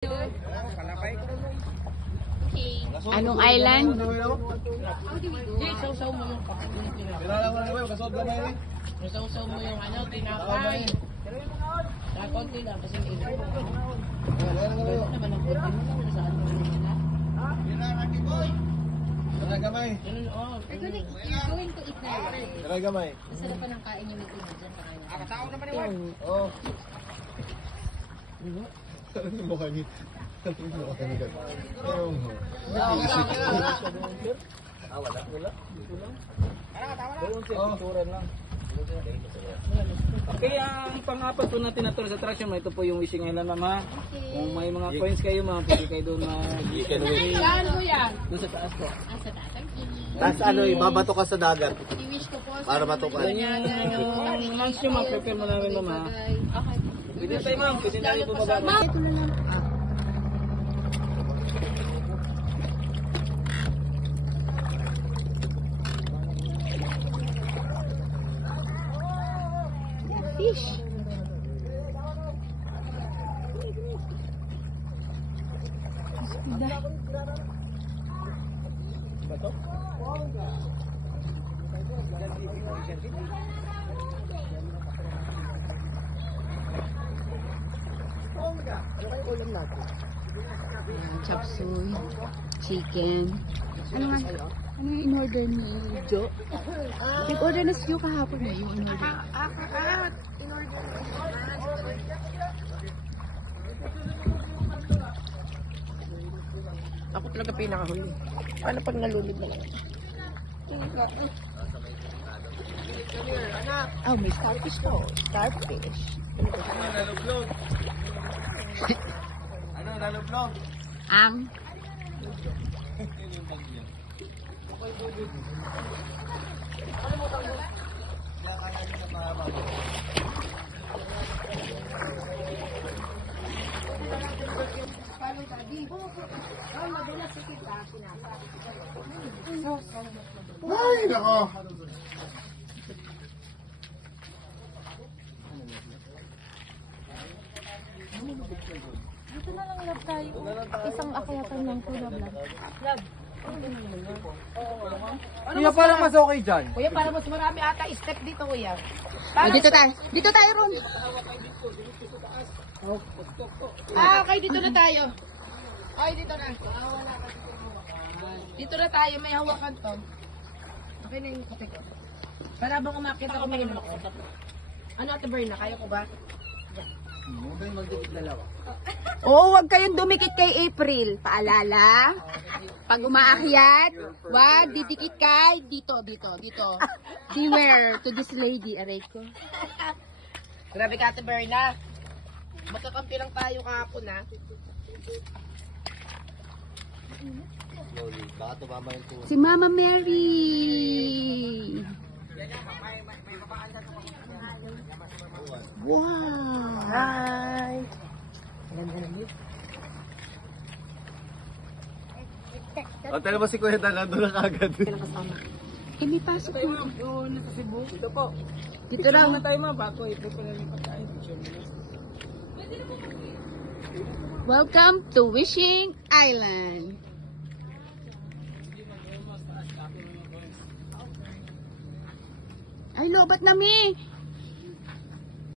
Okay. Anong island? Sausaw mo yung sausaw mo yung ano, tinapay. Sa konti lang kasi ilan. Gano'n naman ang konti mo. Saan mo yung na? Gamay. You're going to eat na. Gamay. Masarap pa ng kain yung ito dyan sa kanya. Tao naman yung Oh. Ano yung mukha niya? Ano yung mukha niya? Okay, ang pang-apat po natin na tourist attraction, ito po yung Wishing Island, ma'am, ha? Kung may mga coins kayo, ma'am, pwede kayo doon Saan ko yan? doon sa taas po. Sa taas. Thank you. Tapos ano, ibabato ka sa dagat. I-wish ko po. Para matukan. Yung months nyo, ma'am, prepare mo na rin, ma'am, ha? Okay. Pwede tayo, ma'am, pwede tayo bumaba. Ito na lang. Fish. Chop suey, chicken. Ano nga? Ano yung in-order ni Jo? Nag-order na si Jo kahapon na yung in-order. Ako talaga pinakahuli. Paano pag nalulid na lang? Oh, may starfish to. Starfish. Ano, nalublog? Ang Ay, nako. dito na lang love tayo. Isang akyatan ng tulog lang. Love. Kuya, parang mas okay dyan. Kuya, para mas marami ata step dito, kuya. Dito tayo. Dito tayo, Ron. Okay, dito na tayo. Okay, dito na. Dito na tayo, may hawakan to. Okay na yung kape ko. Para bang umakit ako, may ako. Ano, Ate Berna, kaya ko ba? Oo, huwag kayong dumikit kay April. Paalala. Pag umaakyat, wag didikit kay dito. Beware to this lady. Aray ko. Grabe ka, Ate Berna. Magkakampi lang tayo kahapon, ha? Slowly, baka tumama yung tuwa. Si Mama Mary. Wow. Hi! O, tala mo si Kuya Dan, nandun na kagad. Eh, may pasok po. Oo, nasa Cebu. Dito po. Dito Picture lang. na tayo, ma'am, bago ito pa lang yung pagkain. Picture mo na. Welcome to Wishing Island. Ay, lobat na mi.